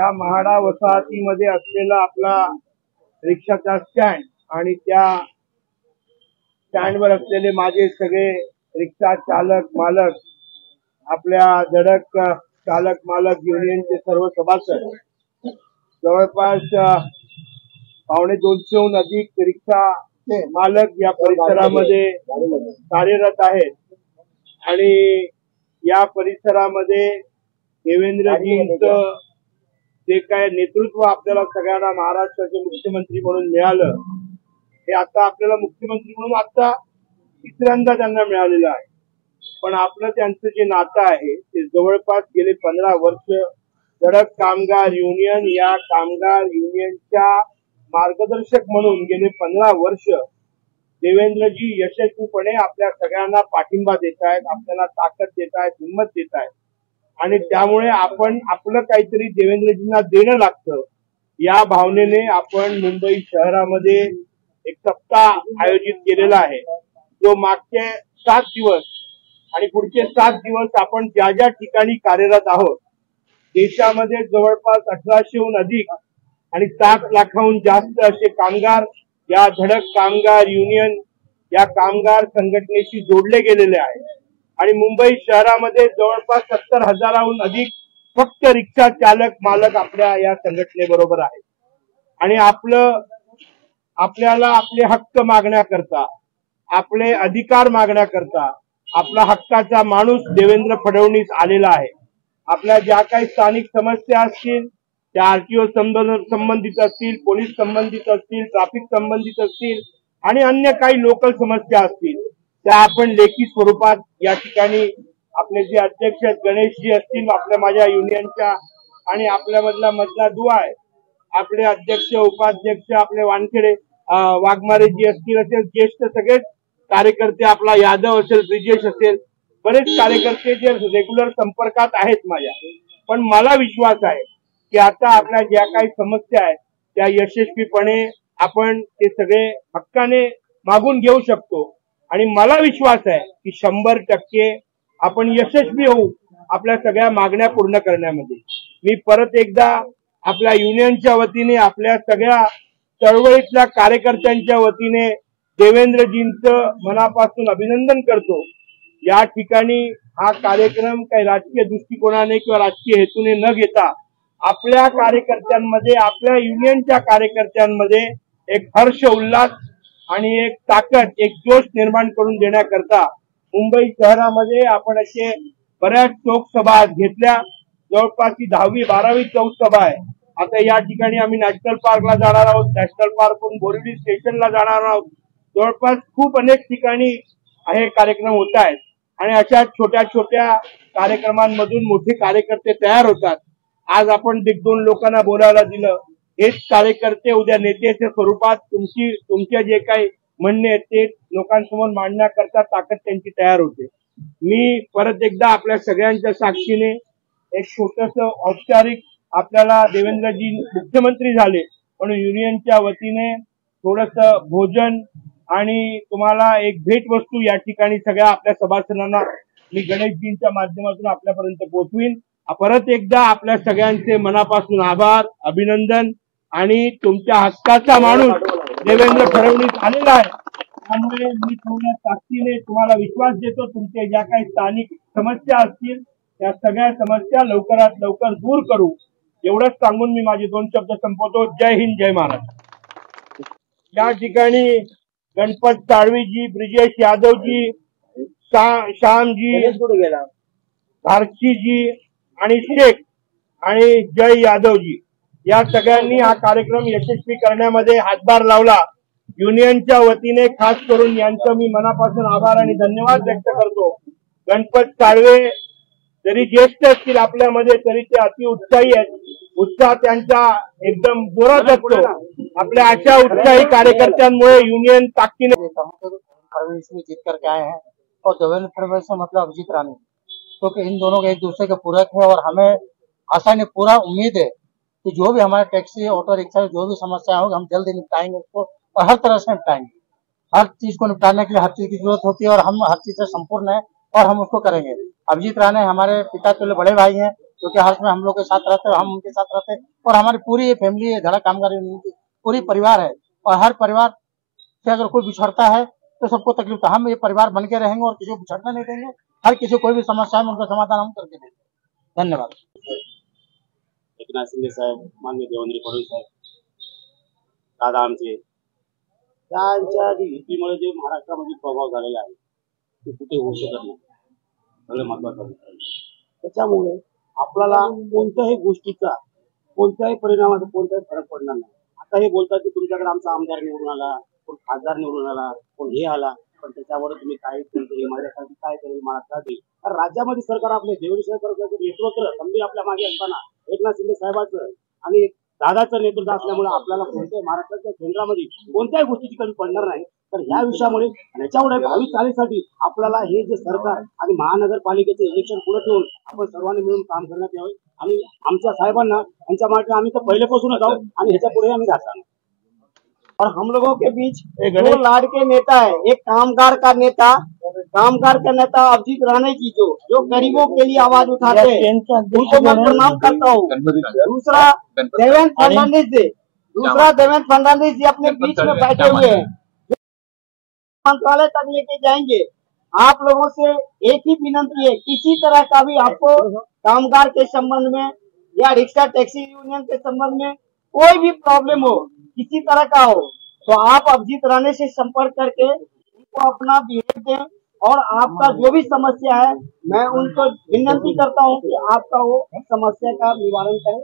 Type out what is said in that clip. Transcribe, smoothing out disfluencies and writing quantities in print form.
त्या म्हाडा वसाहतीमध्ये असलेला आपला रिक्षाचा स्टँड आणि त्या स्टँडवर असलेले माझे सगळे रिक्षा चालक मालक, आपल्या धडक चालक मालक युनियनचे सर्व सभासद, जवळपास 250हून अधिक रिक्षा मालक या परिसरामध्ये कार्यरत आहेत. आणि या परिसरामध्ये देवेंद्रजींचं जे काय नेतृत्व आपल्याला सगळ्यांना महाराष्ट्राचे मुख्यमंत्री म्हणून मिळालं, हे आता आपल्याला मुख्यमंत्री म्हणून आता तिसऱ्यांदा त्यांना मिळालेलं आहे. पण आपलं त्यांचं जे नातं आहे ते जवळपास गेले 15 वर्ष धडक कामगार युनियन या कामगार युनियनच्या मार्गदर्शक म्हणून गेले 15 वर्ष देवेंद्रजी यशस्वीपणे आपल्या सगळ्यांना पाठिंबा देत आहेत, आपल्याला ताकद देत आहेत, हिंमत देत आहेत. आणि त्यामुळे आपण आपलं काहीतरी देवेंद्रजींना देणं लागतं या भावनेने आपण मुंबई शहरामध्ये एक सप्ताह आयोजित केलेला आहे, जो मागचे 7 दिवस आणि पुढचे 7 दिवस आपण ज्या ज्या ठिकाणी कार्यरत आहोत, देशामध्ये जवळपास 1800हून अधिक आणि 7 लाखाहून जास्त असे कामगार या धडक कामगार युनियन या कामगार संघटनेशी जोडले गेलेले आहेत. आणि मुंबई शहरामध्ये जवळपास 70,000हून अधिक फक्त रिक्षा चालक मालक आपल्या या संघटनेबरोबर आहेत. आणि आपल्याला आपले हक्क मागण्याकरता, आपले अधिकार मागण्याकरता आपला हक्काचा माणूस देवेंद्र फडणवीस आलेला आहे. आपल्या ज्या काही स्थानिक समस्या असतील, त्या आरटीओ संबंधित असतील, पोलीस संबंधित असतील, ट्रॅफिक संबंधित असतील आणि अन्य काही लोकल समस्या असतील, त्या आपण लेखी स्वरूपात या ठिकाणी आपले जे अध्यक्ष गणेशजी असतील आपल्या माझ्या युनियनच्या आणि मधला दुवा आहे, आपले अध्यक्ष उपाध्यक्ष आपले वानखेडे वाघमारेजी असतील, असे ज्येष्ठ सगळेच कार्यकर्ते, आपला यादव असेल, ब्रिजेश असेल, बरेच कार्यकर्ते जे रेग्युलर संपर्कात आहेत माझ्या. पण मला विश्वास आहे की आता आपल्या ज्या काही समस्या आहेत त्या यशस्वीपणे आपण ते सगळे हक्काने मागून घेऊ शकतो. आणि मला विश्वास आहे की 100% आपण यशस्वी होऊ आपल्या सगळ्या मागण्या पूर्ण करण्यामध्ये. मी परत एकदा आपल्या युनियनच्या वतीने, आपल्या सगळ्या चळवळीतल्या कार्यकर्त्यांच्या वतीने देवेंद्रजींचं मनापासून अभिनंदन करतो. या ठिकाणी हा कार्यक्रम काही राजकीय दृष्टिकोनाने किंवा राजकीय हेतूने न घेता आपल्या कार्यकर्त्यांमध्ये, आपल्या युनियनच्या कार्यकर्त्यांमध्ये एक हर्ष उल्हास आणि एक ताकद, एक जोश निर्माण करून देण्याकरता मुंबई शहरामध्ये आपण असे बऱ्याच चौकसभा घेतल्या. जवळपास ही 10वी 12वी चौकसभा आहे. आता या ठिकाणी आम्ही नॅशनल पार्कला जाणार आहोत, नॅशनल पार्कहून बोरिवली स्टेशनला जाणार आहोत. जवळपास खूप अनेक ठिकाणी हे कार्यक्रम होत आहेत. आणि अशा छोट्या छोट्या कार्यक्रमांमधून मोठे कार्यकर्ते तयार होतात. आज आपण 1-2 लोकांना बोलायला दिलं, हेच कार्यकर्ते उद्या नेत्याच्या स्वरूपात तुमच्या जे काही म्हणणे आहेत ते लोकांसमोर मांडण्याकरता ताकद त्यांची तयार होते. मी परत एकदा आपल्या सगळ्यांच्या साक्षीने एक छोटस औपचारिक, आपल्याला देवेंद्रजी मुख्यमंत्री झाले म्हणून युनियनच्या वतीने थोडस भोजन आणि तुम्हाला एक भेटवस्तू या ठिकाणी सगळ्या आपल्या सभासदांना मी गणेशजींच्या माध्यमातून आपल्यापर्यंत पोहोचवीन. परत एकदा आपल्या सगळ्यांचे मनापासून आभार, अभिनंदन. आणि तुमच्या हक्काचा माणूस देवेंद्र फडणवीस आलेला आहे. त्यामुळे मी थोड्या ताकदीने तुम्हाला विश्वास देतो, तुमच्या ज्या काही स्थानिक समस्या असतील त्या सगळ्या समस्या लवकरात लवकर दूर करू, एवढंच सांगून मी माझे 2 शब्द संपवतो. जय हिंद, जय महाराष्ट्र. या ठिकाणी गणपत साळवीजी, ब्रिजेश यादवजी, श्यामजी, धारशीजी आणि शेख आणि जय यादवजी या सगळ्यांनी हा कार्यक्रम यशस्वी करण्यामध्ये हातभार लावला. युनियनच्या वतीने खास करून यांचं मी मनापासून आभार आणि धन्यवाद व्यक्त करतो. गणपत साळवे जरी ज्येष्ठ असतील आपल्यामध्ये तरी ते अति उत्साही आहेत. उत्साह त्यांचा एकदम जोरात असतो. आपल्या अशा उत्साही कार्यकर्त्यांमुळे युनियन ताकदीने फडणवीस में जीत करके आए हैं और देवेंद्र फडणवीस से मतलब अभिजीत राणे, क्योंकि इन दोनों के एक दूसरे के पूरक है और हमें आशा नहीं पूरा उम्मीद है कि जो भी हमारे टैक्सी ऑटो रिक्शा जो भी समस्या होगी हम जल्दी निपटाएंगे उसको और हर तरह से निपटाएंगे. हर चीज को निपटाने के लिए हर चीज की जरूरत होती है और हम हर चीज से संपूर्ण है और हम उसको करेंगे. अभिजीत राणे हमारे पिता तुल्य बड़े भाई हैं क्योंकि हर समय हम लोग के साथ रहते, हम उनके साथ रहते, और हमारी पूरी फैमिली है, धड़ा कामगार यूनियन की पूरी परिवार है, और हर परिवार से अगर कोई बिछड़ता है तो सबको तकलीफ है। हम ये परिवार बन के रहेंगे और किसी को बिछड़ने नहीं देंगे। हर किसी कोई भी समस्या है उनका समाधान हम करके देंगे। धन्यवाद। एकनाथ शिंदे साहेब, माननीय देवेंद्र फडणवीस साहेब, दादा आमचे त्यांच्या युतीमुळे जे महाराष्ट्रामध्ये प्रभाव झालेला आहे ते कुठे होऊ शकत नाही, सगळं महत्वाचं. त्याच्यामुळे आपल्याला कोणत्याही गोष्टीचा कोणत्याही परिणामाचा कोणताही फरक पडणार नाही. आता हे बोलतात की तुमच्याकडे आमचा आमदार निवडून आला, कोण खासदार निवडून आला, कोण हे आला, पण त्याच्यावर तुम्ही काय केलं, माझ्यासाठी काय करेल, मला काय देईल. कारण राज्यामध्ये सरकार आपले देवेंद्र सरकारचं नेतृत्व खंबीर आपल्या मागे असताना एकनाथ शिंदे साहेबांचं आणि दादाचं नेतृत्व असल्यामुळे आपल्याला कोणत्याही महाराष्ट्राच्या केंद्रामध्ये कोणत्याही गोष्टीची कमी पडणार नाही. तर ह्या विषयामुळे याच्यामुळे भावी चालीसाठी आपल्याला हे जे सरकार आणि महानगरपालिकेचे इलेक्शन पुढे ठेवून आपण सर्वांनी मिळून काम करण्यात यावे. आणि आमच्या साहेबांना यांच्या मागे आम्ही तर पहिल्यापासूनच आहोत आणि ह्याच्या पुढे आम्ही जाणार. और हम लोगों के बीच दो लाडके नेता है, एक कामगार का नेता अभिजीत राणे जी जो गरीबों के लिए आवाज उठाते हैं, उनको मैं प्रणाम करता हूँ। दूसरा देवेंद्र फडणवीस जी अपने बीच में बैठे हुए हैं, मंत्रालय तक लेके जाएंगे। आप लोगों से एक ही विनंती है, किसी तरह का भी आपको कामगार के संबंध में या रिक्शा टैक्सी यूनियन के संबंध में कोई भी प्रॉब्लम हो, किसी तरह का हो, तो आप अभिजीत राणे से संपर्क करके उनको अपना बिहेव दें और आपका जो भी समस्या है मैं उनको विनंती करता हूँ कि आपका वो समस्या का निवारण करें।